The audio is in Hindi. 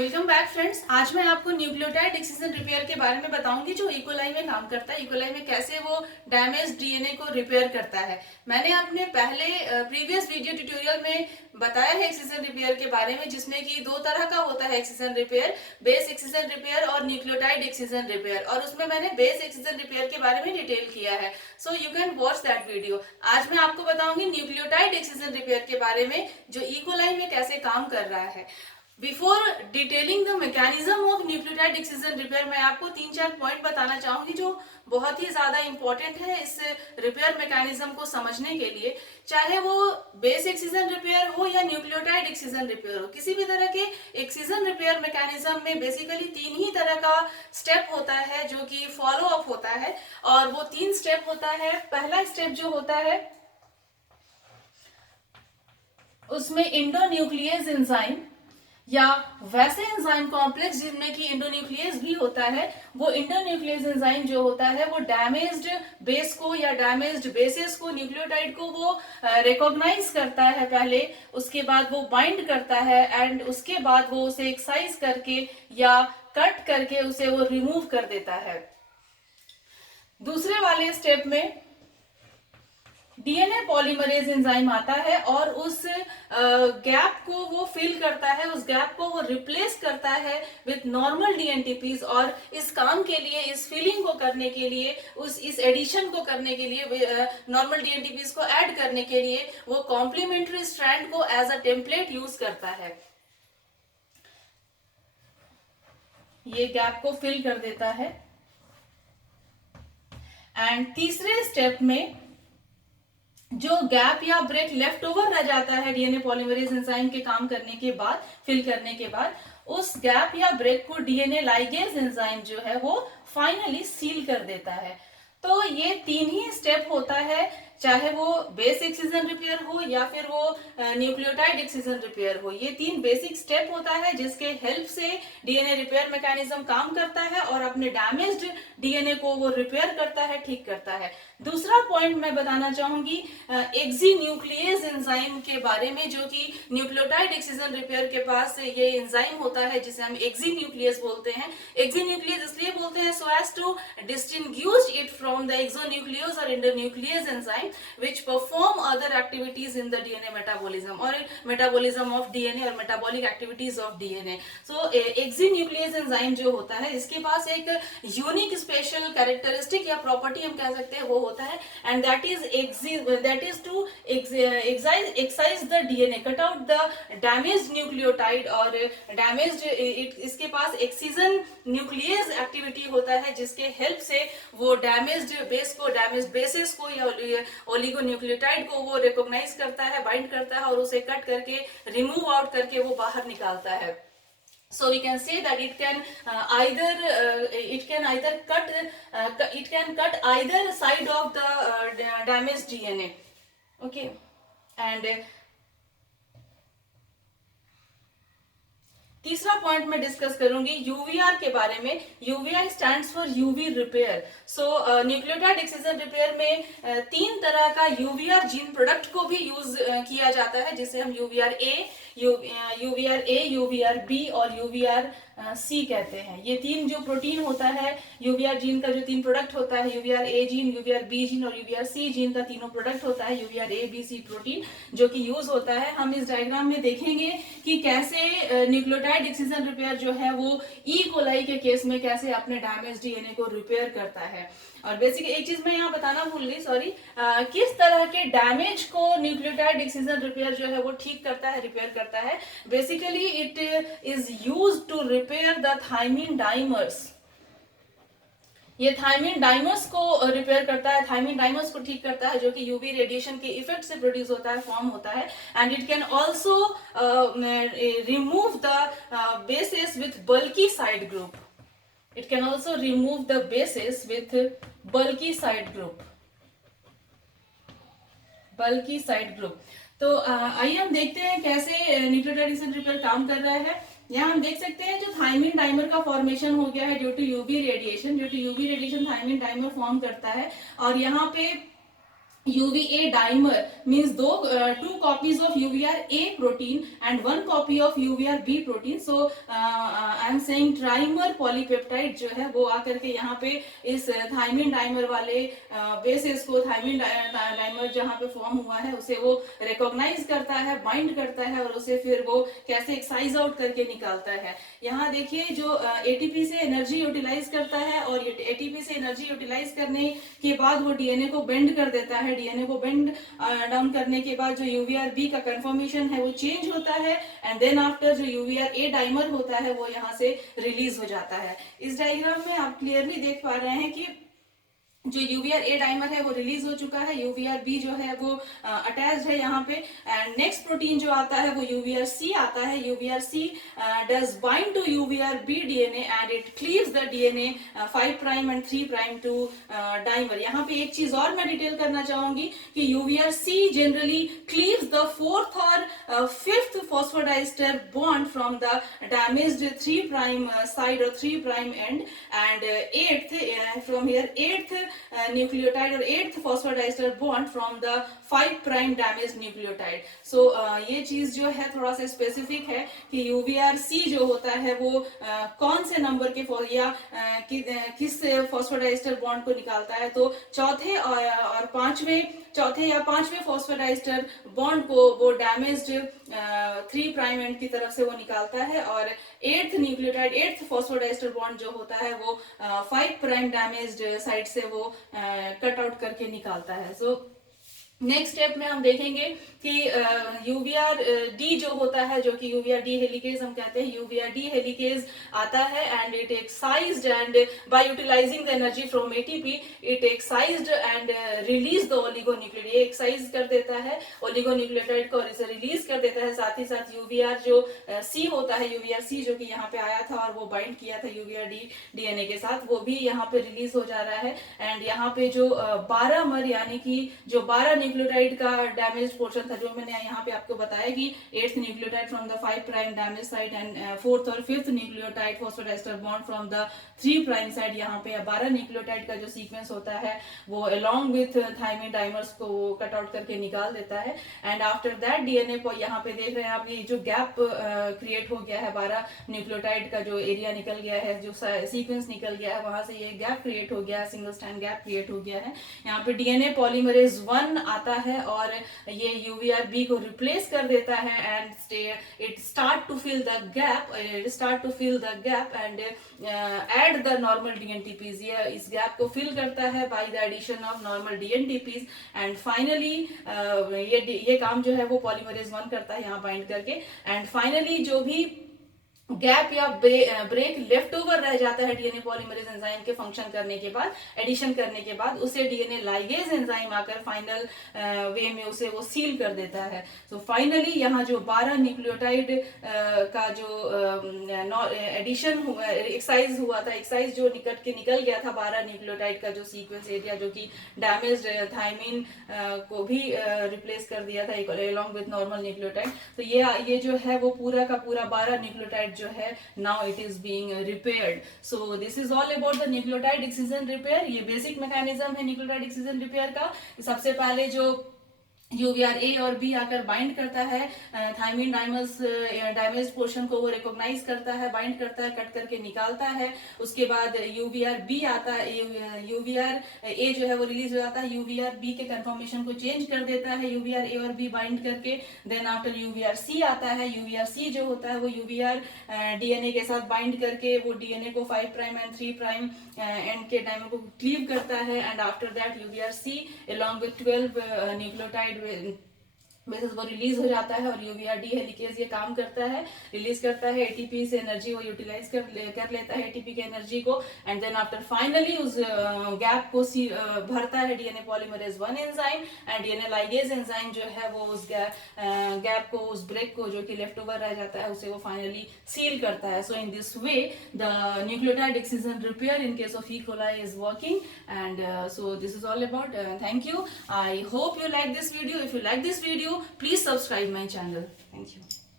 Welcome back friends. आज मैं आपको न्यूक्लियोटाइड एक्सिजन रिपेयर के बारे में बताऊंगी जो इकोलाई में काम करता है। इकोलाई में कैसे वो डैमेज डीएनए को रिपेयर करता है। मैंने अपने पहले प्रीवियस वीडियो ट्यूटोरियल में बताया है एक्सिजन रिपेयर के बारे में, जिसमें कि दो तरह का होता है excision repair, base excision repair और न्यूक्लियोटाइड एक्सिजन रिपेयर। और उसमें मैंने बेस एक्सिजन रिपेयर के बारे में डिटेल किया है, so you can watch that video. आज मैं आपको बताऊंगी न्यूक्लियोटाइड एक्सिजन रिपेयर के बारे में जो इकोलाई में कैसे काम कर रहा है। Before detailing the mechanism of nucleotide excision repair, मैं आपको 3-4 पॉइंट बताना चाहूंगी जो बहुत ही ज्यादा इंपॉर्टेंट है इस रिपेयर मैकेनिज्म को समझने के लिए। चाहे वो बेस एक्सिजन रिपेयर हो या न्यूक्लियोटाइड एक्सिजन रिपेयर हो, किसी भी तरह के एक्सिजन रिपेयर मैकेनिज्म में बेसिकली 3 ही तरह का स्टेप होता है जो कि फॉलो अप होता है। और वो 3 स्टेप होता है। पहला स्टेप जो होता है उसमें इंडोन्यूक्लियस एंजाइम या वैसे एंजाइम कॉम्प्लेक्स जिनमें कि इंडोन्यूक्लियस भी होता है, वो इंडोन्यूक्लियस एंजाइम जो होता है वो डैमेज्ड बेस को या डैमेज्ड बेसिस को, न्यूक्लियोटाइड को वो रिकॉग्नाइज करता है पहले, उसके बाद वो बाइंड करता है एंड उसके बाद वो उसे एक्साइज करके या कट करके उसे वो रिमूव कर देता है। दूसरे वाले स्टेप में डीएनए पॉलीमरेज एंजाइम आता है और उस गैप को वो फिल करता है, उस गैप को वो रिप्लेस करता है विथ नॉर्मल डीएनटीपीज। और इस काम के लिए, इस फिलिंग को करने के लिए, इस एडिशन को करने के लिए, नॉर्मल डीएनटीपीज को ऐड करने के लिए वो कॉम्प्लीमेंट्री स्ट्रैंड को एज अ टेम्पलेट यूज करता है। ये गैप को फिल कर देता है। एंड तीसरे स्टेप में जो गैप या ब्रेक लेफ्ट ओवर रह जाता है डीएनए पॉलीमरेज एंजाइम के काम करने के बाद, फिल करने के बाद, उस गैप या ब्रेक को डीएनए लाइगेज एंजाइम जो है वो फाइनली सील कर देता है। तो ये 3 ही स्टेप होता है, चाहे वो बेस एक्सिजन रिपेयर हो या फिर वो न्यूक्लियोटाइड एक्सिजन रिपेयर हो। ये 3 बेसिक स्टेप होता है जिसके हेल्प से डीएनए रिपेयर मैकेनिज्म काम करता है और अपने डैमेज्ड डीएनए को वो रिपेयर करता है, ठीक करता है। दूसरा पॉइंट मैं बताना चाहूंगी एक्सीन्यूक्लियस एंजाइम के बारे में, जो कि न्यूक्लियोटाइड एक्सिजन रिपेयर के पास ये एंजाइम होता है जिसे हम एक्सीन्यूक्लियस बोलते हैं। एक्सीन्यूक्लियस इसलिए बोलते हैं so as to distinguish it from the exonuclease और endonuclease enzyme which perform other activities in the DNA metabolism or metabolism of DNA और metabolic activities of DNA. So excinuclease enzyme जो होता है इसके पास एक यूनिक स्पेशल कैरेक्टरिस्टिक या प्रॉपर्टी हम कह सकते हैं वो होता है, and that is to excise the DNA, cut out the damaged nucleotide और डैमेज्ड, इसके पास एक्सिजन न्यूक्लियस एक्टिविटी होता है जिसके हेल्प से वो डैमेज्ड बेस को, डैमेज्ड बेसिस को या ओलिगोन्यूक्लियोटाइड को वो रिकॉग्नाइज करता है, बाइंड करता है और उसे कट करके, रिमूव आउट करके वो बाहर निकालता है। So we can say that it can cut either side of the damaged DNA. Okay, and तीसरा पॉइंट मैं डिस्कस करूंगी यूवीआर के बारे में। UVR stands for UV repair. So nucleotide excision repair में 3 तरह का यूवीआर जीन प्रोडक्ट को भी यूज किया जाता है, जिसे हम यूवीआर ए, यूवीआर बी और यूवीआर सी कहते हैं। ये 3 जो प्रोटीन होता है, यूवीआर जीन का जो 3 प्रोडक्ट होता है, यूवीआर ए जीन, यूवीआर बी जीन और यूवीआर सी जीन का तीनों प्रोडक्ट होता है यूवीआर ए बी सी प्रोटीन जो कि यूज होता है। हम इस डायग्राम में देखेंगे कि कैसे न्यूक्लियोटाइड एक्सिजन रिपेयर जो है वो ई कोलाई के केस में कैसे अपने डैमेज डीएनए को रिपेयर करता है। और बेसिक एक चीज मैं यहाँ बताना भूल गई, सॉरी, किस तरह के डैमेज को न्यूक्लियोटाइड एक्सिजन रिपेयर जो है वो ठीक करता है, रिपेयर करता है। Basically it is used to repair the thymine dimers. ये थायमिन डाइमर्स को रिपेयर करता है, थायमिन डाइमर्स को ठीक करता है जो कि यूवी रेडिएशन के इफेक्ट से प्रोड्यूस होता है, फॉर्म होता है। And it can also remove the basis with bulky side group. It can also remove the bases with bulky side group. Bulky side group. तो आइए हम देखते हैं कैसे न्यूक्लियोटाइड एक्सिजन रिपेयर काम कर रहा है। यहाँ हम देख सकते हैं जो थायमिन डाइमर का फॉर्मेशन हो गया है due to UV radiation. Due to UV radiation thymine dimer form करता है और यहाँ पे UVA dimer means two copies of UVR A protein and one copy of UVR B protein. So I am saying trimer polypeptide जो है वो आकर के यहाँ पे इस थायमिन डाइमर वाले बेसिस को, थायमिन डाइमर जहाँ पे फॉर्म हुआ है उसे वो रिकॉग्नाइज करता है, बाइंड करता है और उसे फिर वो कैसे एक्साइज आउट करके निकालता है. यहाँ देखिए जो ATP से एनर्जी यूटिलाइज करता है और ATP से एनर्जी यूटिलाइज करने के बाद वो DNA को बेंड कर देता है. DNA को बेंड डाउन करने के बाद जो UVRB का कंफर्मेशन है वो चेंज होता है एंड देन आफ्टर जो UVRA डाइमर होता है वो यहाँ से रिलीज हो जाता है. इस डायग्राम में आप क्लियरली देख पा रहे हैं कि जो UVRA डाइमर है वो रिलीज हो चुका है, UVRB जो है वो अटैच्ड है यहाँ पे. एंड नेक्स्ट प्रोटीन जो आता है वो UVRC आता है. UVRC does bind to UVRB DNA and it cleaves the DNA 5 prime end 3 prime to dimer. यहाँ पे एक चीज और मैं डिटेल करना चाहूंगी कि UVRC generally cleaves the 4th और 5th phosphodiester bond from the damaged 3 prime side और 3 prime and and 8th from here 8th nucleotide और 8th phosphodiester bond from the 5 prime damaged nucleotide. So ये चीज जो है थोड़ा सा स्पेसिफिक है कि UVRC जो होता है वो कौन से नंबर के या किस फॉस्फोडाइस्टर बॉन्ड को निकालता है. तो चौथे या पांचवें फॉस्फोडाइस्टर बॉन्ड को वो डैमेज्ड 3 प्राइम एंड की तरफ से वो निकालता है और 8th nucleotide 8th phosphodiester bond जो होता है वो 5 प्राइम डैमेज्ड साइड से वो कट आउट करके निकालता है. सो नेक्स्ट स्टेप में हम देखेंगे कि UVRD जो होता है, जो कि UVRD हेलिकेज हम कहते हैं, UVRD हेलिकेज आता है and it excised and by utilising the energy from ATP it excised and release the oligonucleotide. ये एक्साइज कर देता है ओलिगोन्यूक्लियोटाइड को और इसे रिलीज कर देता है. साथ ही साथ UVR जो C होता है, UVRC जो कि यहाँ पे आया था और वो बाइंड किया था UVRD DNA के साथ, वो भी यहाँ पे रिलीज हो जा रहा है. एंड यहाँ पे जो 12 मर यानी कि जो 12 न्यूक्लियोटाइड का डैमेज पोर्शन था, जो मैंने यहाँ पे आपको बताया कि 8th nucleotide from the 5 prime damage side and 4th और 5th nucleotide phosphodiester bond from the 3 prime side. यहाँ पे 12 न्यूक्लियोटाइड का जो सीक्वेंस होता है वो अलोंग विथ थायमिन डाइमर्स को कट आउट करके निकाल देता है. एंड आफ्टर दैट DNA को यहाँ पे देख रहे हैं आप, ये जो गैप क्रिएट हो गया है, 12 न्यूक्लियोटाइड का जो एरिया निकल गया है, जो सीक्वेंस निकल गया है, वहां से ये गैप क्रिएट हो गया है, सिंगल स्ट्रैंड गैप क्रिएट हो गया है. यहाँ पे DNA पॉलीमरेज 1 आता है और ये UVRB को रिप्लेस कर देता है and it start to fill the gap and add the normal DNTPs. ये इस गैप को फिल करता है by the addition of normal DNTPs and finally ये काम जो है वो पॉलीमरेज 1 करता है यहाँ बाइंड करके. एंड फाइनली जो भी गैप या ब्रेक लेफ्ट ओवर रह जाता है DNA पॉलीमरेज एंजाइम के फंक्शन करने के बाद, एडिशन करने के बाद, उसे DNA लाइगेज एंजाइम आकर फाइनल वे में उसे वो सील कर देता है. सो फाइनली यहाँ जो 12 न्यूक्लियोटाइड का जो एडिशन हुआ, एक्साइज हुआ था, एक्साइज जो निकल गया था 12 न्यूक्लियोटाइड का जो सीक्वेंस एरिया जो कि डैमेज्ड थायमिन को भी रिप्लेस कर दिया था अलॉन्ग विथ नॉर्मल न्यूक्लियोटाइड. तो ये जो है वो पूरा का पूरा 12 न्यूक्लियोटाइड जो है now it is being repaired. So this is all about the nucleotide excision repair. ये बेसिक मैकेनिज्म है न्यूक्लियोटाइड एक्सिजन रिपेयर का. सबसे पहले जो UVRA और B आकर बाइंड करता है थायमिन डाइमर्स डैमेज पोर्शन को, वो रिकॉग्नाइज करता है, बाइंड करता है, कट करके निकालता है. उसके बाद UVRB आता है, UVRA जो है वो रिलीज हो जाता है, UVRB के कंफर्मेशन को चेंज कर देता है UVRA और B बाइंड करके. देन आफ्टर UVRC आता है. UVRC जो होता है वो UVR DNA के साथ बाइंड करके वो DNA को 5 प्राइम एंड 3 प्राइम एंड के डाइमर को क्लीव करता है. And after that UVRC along with 12 nucleotide basis वो रिलीज हो जाता है और UVRD हेलिकेज ये काम करता है, रिलीज करता है ATP से एनर्जी वो यूटिलाइज कर लेता है ATP की एनर्जी को. एंड देन आफ्टर फाइनली उस गैप को भरता है DNA polymerase 1 enzyme and DNA ligase enzyme जो है वो उस गैप को, उस ब्रेक को जो कि लेफ्ट ओवर रह जाता है उसे वो फाइनली सील करता है. So in this way the nucleotide excision repair in case of E. coli is working. And so this is all about. Thank you. I hope you like this video. If you like this video, please subscribe my channel. Thank you.